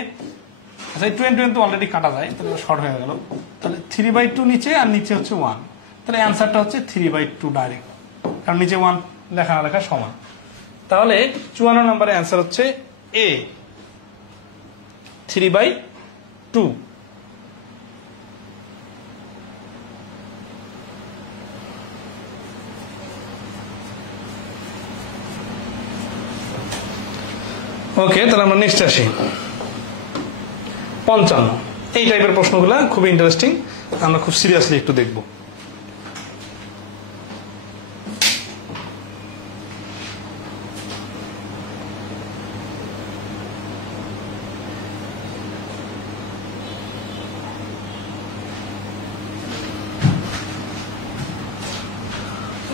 আচ্ছা 2n তো অলরেডি কাটা যায়, তাহলে শর্ট হয়ে গেল, তাহলে 3/2 নিচে আর নিচে হচ্ছে 1, তাহলে অ্যান্সারটা হচ্ছে 3/2 ডাইরেক্ট, কারণ নিচে 1 লেখা না লেখা সমান। তাহলে 54 নম্বরের অ্যান্সার হচ্ছে এ, 3/2। ওকে, তাহলে আমরা নেক্সট আসি 55। এই টাইপের প্রশ্নগুলো খুব ইন্টারেস্টিং, আমরা খুব সিরিয়াসলি একটু দেখব।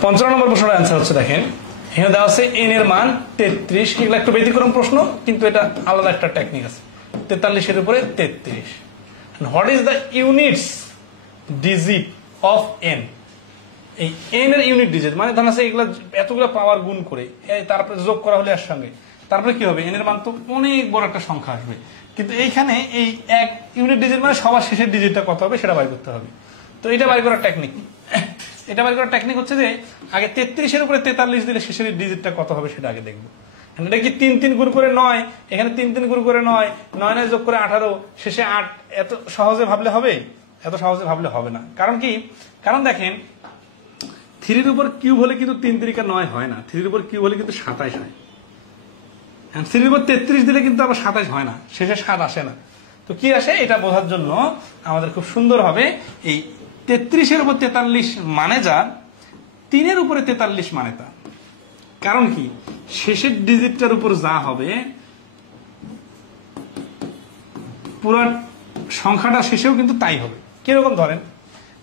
পঞ্চান্ন নম্বর প্রশ্নের অ্যান্সার হচ্ছে দেখেন, এখানে দেওয়া আছে n এর মান 33, এগুলো একটু ব্যতিক্রম প্রশ্ন, কিন্তু এটা আলাদা একটা টেকনিক আছে। 43 এর উপরে 33, what is the units digit of n। এই n এর ইউনিট ডিজিট মানে ধরুন আছে এগুলা এতগুলো পাওয়ার গুণ করে তারপরে যোগ করা হলে এর সঙ্গে, তারপরে কি হবে, n এর মান তো অনেক বড় একটা সংখ্যা আসবে, কিন্তু এইখানে এই এক ইউনিট ডিজিট মানে সবার শেষের ডিজিটটা কত হবে সেটা বাই করতে হবে। তো এটা বাই করার টেকনিক, এটা বাই করার টেকনিক হচ্ছে যে আগে 33 এর উপরে 43 দিলে শেষের ডিজিটটা কত হবে সেটা আগে দেখবো। এটা কি 3 3 গুণ করে 9, এখানে 3 3 গুণ করে 9, 9 9 যোগ করে 18, শেষে 8, এত সহজে ভাবলে হবে, এত সহজে ভাবলে হবে না। কারণ কি, কারণ দেখেন 3 এর উপর কিউব হলে কিন্তু 3 3 9 হয় না, 3 এর উপর কিউব হলে কিন্তু 27 হয়, 3 এর উপর 33 দিলে কিন্তু আবার 27 হয় না, শেষে 7 আসে না। তো কি আসে এটা বোঝার জন্য আমাদের খুব সুন্দর হবে এই 33 এর উপর 43 মানে যা, 3 এর উপরে 43 মানে তা। কারণ কি, শেষের ডিজিটটার উপর যা হবে পুরো সংখ্যাটা শেষেও কিন্তু তাই হবে। কিরকম ধরেন,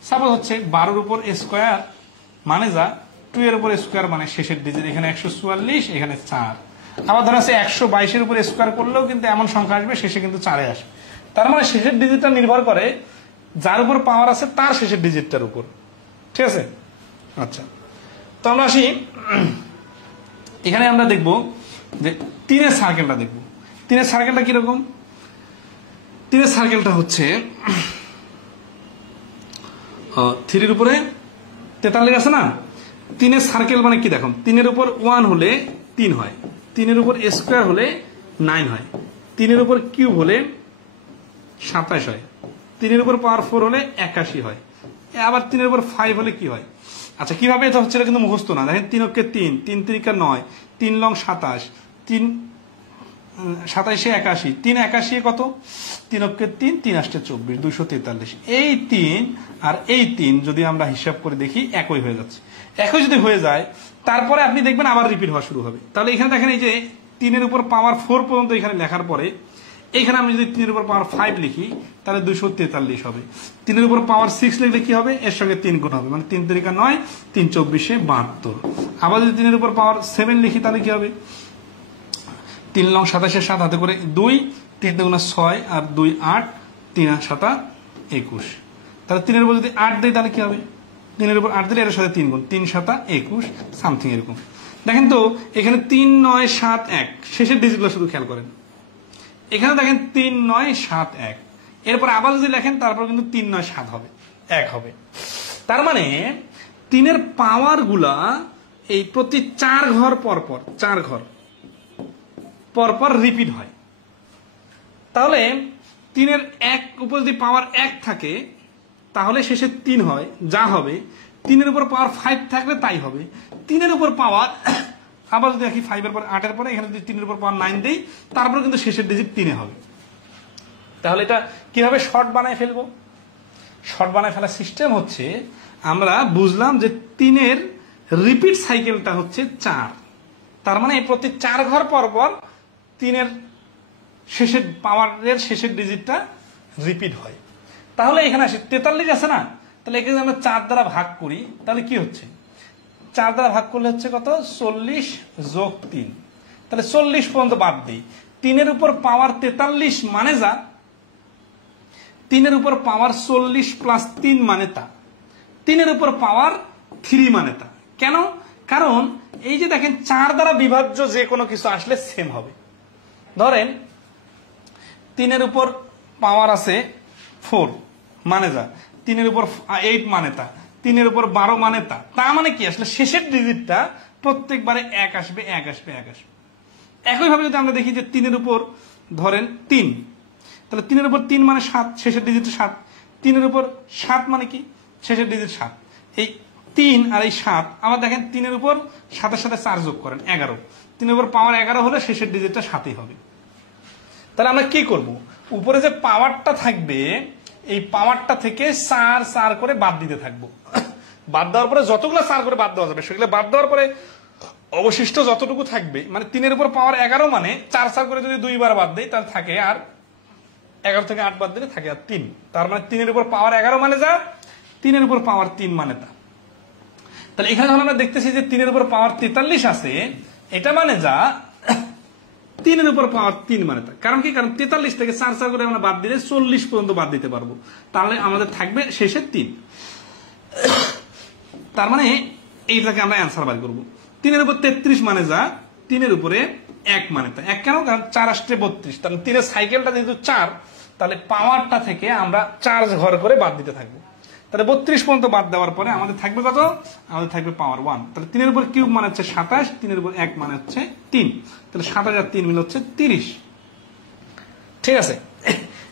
সাপোজ হচ্ছে 12 এর উপর স্কোয়ার মানে যা, 2 এর উপর স্কোয়ার মানে শেষের ডিজিট, এখানে 144, এখানে 4। আবার ধরা আছে 122 এর উপর স্কোয়ার করলেও কিন্তু এমন সংখ্যা আসবে শেষে কিন্তু 4 আসবে। তার মানে শেষের ডিজিটটা নির্ভর করে যার উপর পাওয়ার আছে তার শেষের ডিজিটটার উপর, ঠিক আছে। আচ্ছা, তো আমরা আসি, এখানে আমরা দেখব যে 3 এর সার্কেলটা দেখব। 3 এর সার্কেলটা কিরকম, 3 এর সার্কেলটা হচ্ছে 3 এর উপরে 43 আছে না, 3 এর সার্কেল মানে কি দেখুন, 3 এর উপর 1 হলে 3 হয়, 3 এর উপর স্কোয়ার হলে 9 হয়, 3 এর উপর কিউব হলে 27 হয়, 3 এর উপর পাওয়ার 4 হলে 81 হয়, আবার 3 এর উপর 5 হলে কি হয়। আচ্ছা, কিভাবে এটা হচ্ছে, এটা কিন্তু মুখস্থ না। দেখেন 3 অক্ষে 3, 3 3 9, 3 লং 27, 3 27 81, 3 81 কত, 3 অক্ষে 3, 3 আসছে 24, 243। এই 3 আর এই 3 যদি আমরা হিসাব করে দেখি একই হয়ে যাচ্ছে। একই যদি হয়ে যায় তারপরে আপনি দেখবেন আবার রিপিট হওয়া শুরু হবে। তাহলে এখানে দেখেন এই যে 3 এর উপর পাওয়ার 4 পর্যন্ত এখানে লেখার পরে এখানে আমি যদি 3 এর উপর পাওয়ার 5 লিখি তাহলে 243 হবে। 3 এর উপর পাওয়ার 6 লিখলে কি হবে, এর সঙ্গে 3 গুণ হবে, মানে 3 3 9, 3 24 72। আবার যদি 3 এর উপর পাওয়ার 7 লিখি তাহলে কি হবে, 3 লং 27 7 হাতে করে 2, 3 দুগুণা 6 আর 2 8, 3 7 21। তাহলে 3 এর উপর যদি 8 দেই তাহলে কি হবে, 3 এর উপর 8 দিলে এর সাথে 3 গুণ, 3 7 21 সামথিং এরকম। দেখেন তো এখানে 3 9 7 1 শেষের ডিজিটগুলো শুধু খেয়াল করেন। এখানে দেখেন 3 9 7 1, এরপর আবার যদি লেখেন তারপর কিন্তু 3 9 7 হবে, 1 হবে। তার মানে 3 এর পাওয়ার গুলা এই প্রতি 4 ঘর পর পর 4 ঘর পরপর রিপিট হয়। তাহলে 3 এর 1 উপর যদি পাওয়ার 1 থাকে তাহলে শেষে 3 হয়, যা হবে। 3 এর উপর পাওয়ার 5 থাকলে তাই হবে। 3 এর উপর পাওয়ার আবার যদি দেখি 5 এর পর 8 এর পরে এখানে যদি 3 এর উপর পাওয়ার 9 দেই তারপর কিন্তু শেষের ডিজিট 3 হবে। তাহলে এটা কিভাবে শর্ট বানায় ফেলবো? শর্ট বানায় ফেলার সিস্টেম হচ্ছে, আমরা বুঝলাম যে 3 এর রিপিট সাইকেলটা হচ্ছে 4। তার মানে প্রতি 4 ঘর পর পর 3 এর শেষের পাওয়ারের শেষের ডিজিটটা রিপিট হয়। তাহলে এখানে আসে 43 আছে না, তাহলে এখানে আমরা 4 দ্বারা ভাগ করি তাহলে কি হচ্ছে, 4 দ্বারা ভাগ করলে হচ্ছে কত, 40 যোগ 3, তাহলে 40 পর্যন্ত বাদ দিই। 3 এর উপর পাওয়ার 43 মানে যা, 3 এর উপর পাওয়ার 40 প্লাস 3 মানে তা, 3 এর উপর পাওয়ার 3 মানে তা। কেন? কারণ এই যে দেখেন 4 দ্বারা বিভাজ্য যে কোনো কিছু আসলে সেম হবে। ধরেন 3 এর উপর পাওয়ার আছে 4 মানে যা, 3 এর উপর 8 মানে তা, 3 এর উপর 12 মানে তা। তা মানে কি, আসলে শেষের ডিজিটটা প্রত্যেকবারে 1 আসবে 1 আসবে 1 আসবে। একইভাবে যদি আমরা দেখি যে 3 এর উপর ধরেন 3, তাহলে 3 এর উপর 3 মানে 7, শেষের ডিজিট 7। 3 এর উপর 7 মানে কি, শেষের ডিজিট 7। এই 3 আর এই 7 আবার দেখেন 3 এর উপর 7 এর সাথে 4 যোগ করেন 11। 3 এর উপর পাওয়ার 11 হলে শেষের ডিজিটটা 7ই হবে। তাহলে আমরা কি করব, উপরে যে পাওয়ারটা থাকবে এই পাওয়ারটা থেকে 4 4 করে বাদ দিতে থাকবো। বাদ দেওয়ার পরে যতগুলো 4 করে বাদ দেওয়া যাবে সেগুলো বাদ দেওয়ার পরে অবশিষ্ট যতটুকু থাকবে, মানে 3 এর উপর পাওয়ার 11 মানে 4 4 করে যদি 2 বার বাদ দেই তাহলে থাকে আর 11 থেকে 8 বাদ দিলে থাকে আর 3। তার মানে 3 এর উপর পাওয়ার 11 মানে যা, 3 এর উপর পাওয়ার 3 মানে তা। তাহলে এখানে যখন আমরা দেখতেছি যে 3 এর উপর পাওয়ার 43 আছে, এটা মানে যা 3 এর উপর পাওয়ার 3 মানে তা। কারণ কি, কারণ 43 থেকে 4 4 করে আমরা বাদ দিলে 40 পর্যন্ত বাদ দিতে পারবো, তাহলে আমাদের থাকবে শেষে 3। তার মানে এইটাকে আমরা অ্যান্সার বার করবো। 3 এর উপর 33 মানে যা, 3 এর উপরে 1 মানে তা। 1 কেন, কারণ 4 আসছে 32, তাহলে 3 এর সাইকেলটা যেহেতু 4, তাহলে পাওয়ারটা থেকে আমরা 4 ঘর করে বাদ দিতে থাকবো। তাহলে 32 পর্যন্ত বাদ দেওয়ার পরে আমাদের থাকবে কত, আমাদের থাকবে পাওয়ার 1। তাহলে 3 এর উপর কিউব মানে হচ্ছে 27, 3 এর উপর 1 মানে হচ্ছে 3, তাহলে 27 আর 3 মিলে হচ্ছে 30। ঠিক আছে,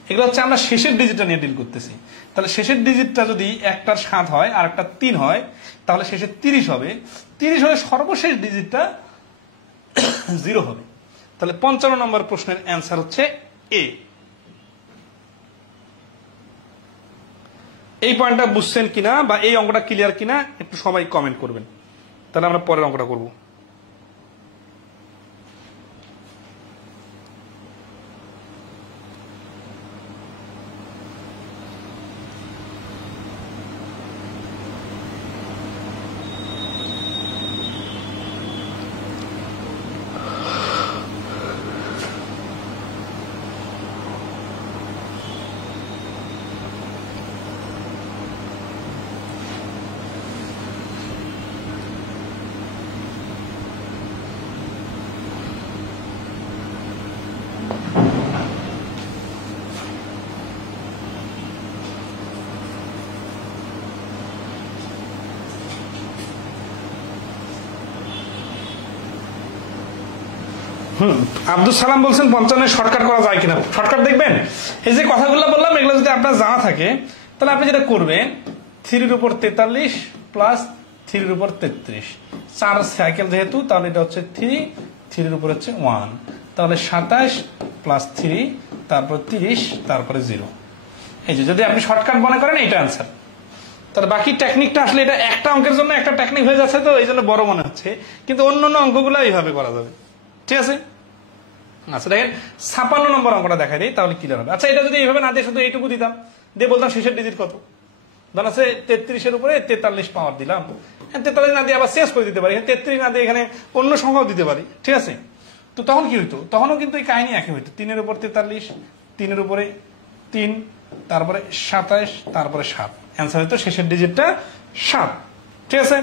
এগুলো হচ্ছে আমরা শেষের ডিজিটটা নিয়ে ডিল করতেছি। তাহলে শেষের ডিজিটটা যদি একটার 7 হয় আর একটা 3 হয় তাহলে শেষে 30 হবে। 30 হলে সর্বশেষ ডিজিটটা 0 হবে। তাহলে 55 নম্বর প্রশ্নের অ্যান্সার হচ্ছে এ। এই পয়েন্টটা বুঝছেন কিনা বা এই অঙ্কটা ক্লিয়ার কিনা একটু সবাই কমেন্ট করবেন, তাহলে আমরা পরের অঙ্কটা করবো। আব্দুল সালাম বলছেন 55 শর্টকাট করা যায় কিনা। শর্টকাট দেখবেন, এই যে কথাগুলো বললাম এগুলো যদি আপনার জানা থাকে তাহলে আপনি যেটা করবেন 3 এর উপর 43 প্লাস 3 এর উপর 33, 4 সাইকেল যেহেতু, তাহলে এটা হচ্ছে 3, 3 এর উপর হচ্ছে 1, তাহলে 27 প্লাস 3 তারপর 30 তারপরে 0। এই যে যদি আপনি শর্টকাট মনে করেন এটা অ্যান্সার। তাহলে বাকি টেকনিকটা আসলে এটা একটা অঙ্কের জন্য একটা টেকনিক হয়ে যাচ্ছে, তো এই জন্য বড় মনে হচ্ছে, কিন্তু অন্যান্য অঙ্কগুলো এইভাবে করা যাবে। ঠিক আছে, আচ্ছা দেখেন 56 নম্বর অঙ্কটা দেখাই দিই, তাহলে ক্লিয়ার হবে। আচ্ছা এটা যদি এইভাবে না দিয়ে শুধু এইটুকু দিতাম, দিয়ে বলতাম শেষের ডিজিট কত, ধর আছে 33-এর উপরে 43 পাওয়ার দিলাম, 43 না দিয়ে আবার শেষ করে দিতে পারি, 33 না দিয়ে এখানে অন্য সংখ্যাও দিতে পারি। ঠিক আছে, তো তখন কি হইতো, তখনও কিন্তু এই কাহিনী একই হইতো, 3-এর উপর 43, 3-এর উপরে 3, তারপরে 27, তারপরে 7, অ্যান্সার হইতো শেষের ডিজিটটা 7। ঠিক আছে,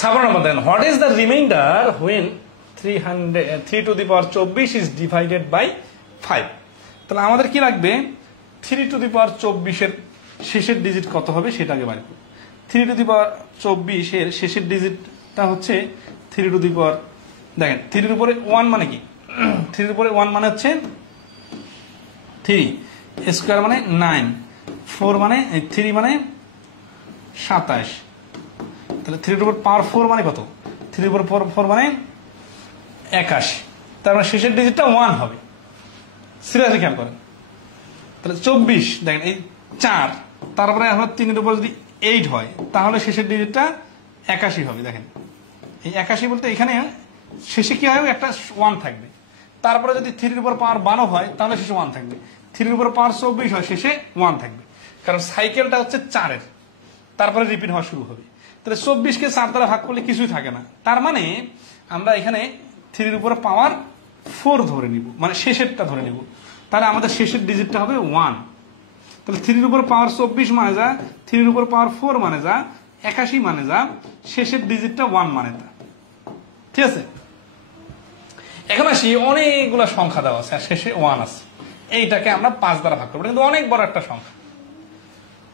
57 number then, what is the remainder when 3 is divided by 5? তাহলে আমাদের কি লাগবে, 3 এর শেষের ডিজিট কত হবে সেটা আগে বার করব। 3 এর শেষের ডিজিটটা হচ্ছে 3 দেখেন 3 এর উপরে 1 মানে কি, 3 এর উপরে 1 মানে হচ্ছে 3, স্কয়ার মানে 9, 4 মানে 3 মানে 27, তাহলে 3 এর উপর পাওয়ার 4 মানে কত, 3 এর উপর 4 মানে 81, তার মানে শেষের ডিজিটটা 1 হবে। সিরিয়াসলি খেয়াল করেন, তাহলে 24 দেখেন এই 4, তারপরে এখন 3 এর উপর যদি 8 হয় তাহলে শেষের ডিজিটটা 81 হবে। দেখেন এই 81 বলতে এখানে শেষে কি হবে, একটা 1 থাকবে, তারপরে যদি 3 এর উপর পাওয়ার 12 হয় তাহলে শেষে 1 থাকবে, 3 এর উপর পাওয়ার 24 হয় শেষে 1 থাকবে, কারণ সাইকেলটা হচ্ছে 4-এর, তারপরে রিপিট হওয়া শুরু হবে। তাহলে 24 কে 4 দ্বারা ভাগ করলে কিছুই থাকে না, তার মানে আমরা এখানে 3 এর উপরে পাওয়ার 4 ধরে নিব, মানে শেষেরটা ধরে নিব, তাহলে আমাদের শেষের ডিজিটটা হবে 1। তাহলে 3 এর উপর পাওয়ার 24 মানে যা, 3 এর উপর পাওয়ার 4 মানে যা, 81 মানে যা, শেষের ডিজিটটা 1 মানে তা। ঠিক আছে, এখন আসি অনেকগুলো সংখ্যা দেওয়া আছে আর শেষে 1 আছে, এইটাকে আমরা 5 দ্বারা ভাগ করবো, কিন্তু অনেক বড় একটা সংখ্যা।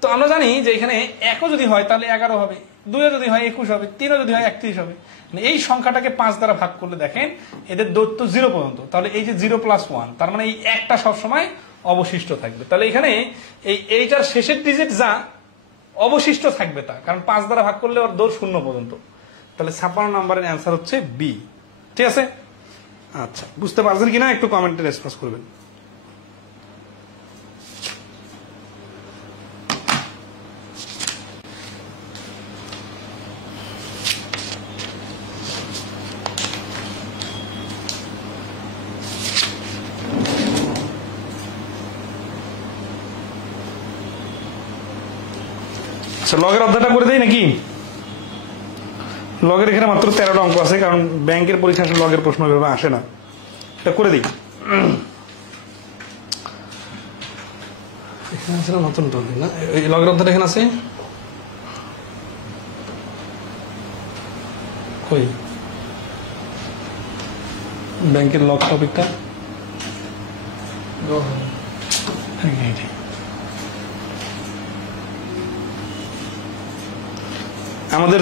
তো আমরা জানি যে এখানে 1 যদি হয় তাহলে 11 হবে, 2 যদি হয় 21 হবে, 3 যদি হয় 31 হবে। এই সংখ্যাটাকে 5 দ্বারা ভাগ করলে দেখেন এদের দৈর্ঘ্য 0 পর্যন্ত, তাহলে এই যে 0 + 1, তার মানে এই একটা সবসময় অবশিষ্ট থাকবে। তাহলে এখানে এইটার শেষের ডিজিট যা অবশিষ্ট থাকবে তা, কারণ 5 দ্বারা ভাগ করলে ওর দৈর্ঘ্য 0 পর্যন্ত। তাহলে 56 নম্বরের অ্যান্সার হচ্ছে বি। ঠিক আছে, আচ্ছা বুঝতে পারছেন কিনা একটু কমেন্টে রেসপন্স করবেন। আচ্ছা লগের অধ্যায়টা করে দেই নাকি? লগের এখানে মাত্র 13টা অঙ্ক আছে, কারণ ব্যাংকের পরীক্ষা আসলে লগের প্রশ্ন এভাবে আসে না, এটা করে দিই। এখানে আছে না নতুন টপিক না, এই লগের অধ্যায়টা এখানে আছে কই, ব্যাংকের লগ টপিকটা আমাদের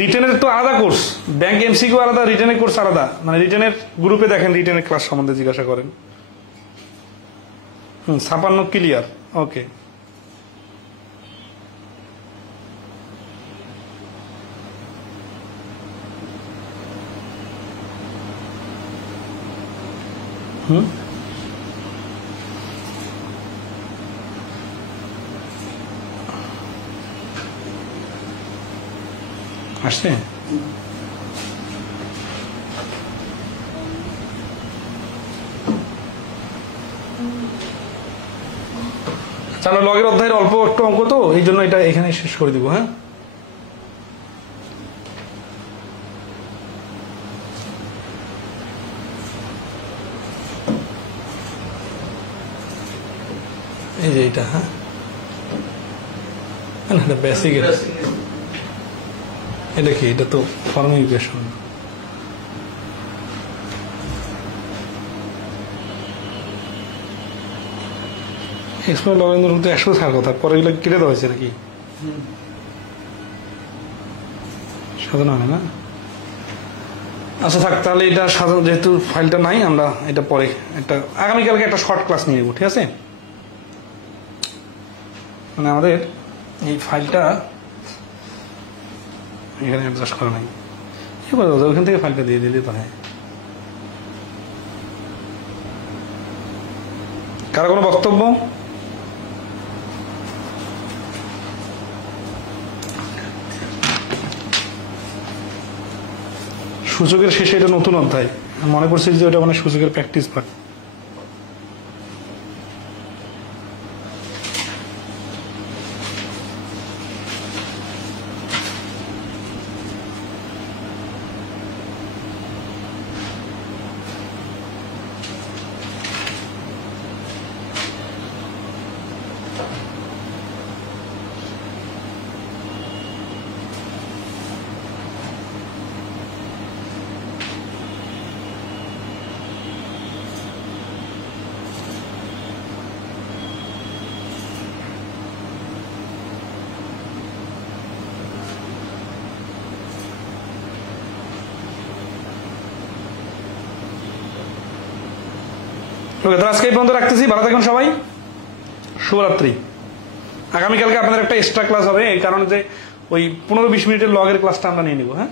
রিটেনের তো আলাদা কোর্স, ব্যাংক এমসিকিউ আলাদা, রিটেনের কোর্স আলাদা, মানে রিটেনের গ্রুপে দেখেন রিটেনের ক্লাস সম্বন্ধে জিজ্ঞাসা করেন। 56 ক্লিয়ার, ওকে। আসছে চলো লগের অধ্যায়ের অল্প একটু অঙ্ক তো এই জন্য এটা এখানে শেষ করে দিব। হ্যাঁ এই যে এটা, হ্যাঁ এটা বেসিক, এটা কি, এটা তো ফর্মিং ইকুয়েশন। এক্সপ্লোর লগানোর মধ্যে 100 থাকার কথা, পরে এগুলো কেটে দেওয়া হয়েছে নাকি সাজানো হয় না? আচ্ছা থাক, তাহলে এটা সাজানো, যেহেতু ফাইলটা নাই আমরা এটা পরে একটা আগামীকালকে একটা শর্ট ক্লাস নিয়ে নেবো। ঠিক আছে, মানে আমাদের এই ফাইলটা এখানে অ্যাডজাস্ট করা নাই, ওইখান থেকে ফাইলটা দিয়ে দিলে তো হয়। কারো কোনো বক্তব্য? সূচকের শেষে এটা নতুন অধ্যায়, মনে করছি যে ওটা মানে সূচকের প্র্যাকটিস পার্ট। ওকে, তো আজকে এই পর্যন্ত রাখতেছি। ভালো থাকুন সবাই, শুভরাত্রি। আগামীকালকে আপনাদের একটা এক্সট্রা ক্লাস হবে, এই কারণে যে ওই 15-20 মিনিটের লগের ক্লাসটা আমরা নিয়ে নিব। হ্যাঁ।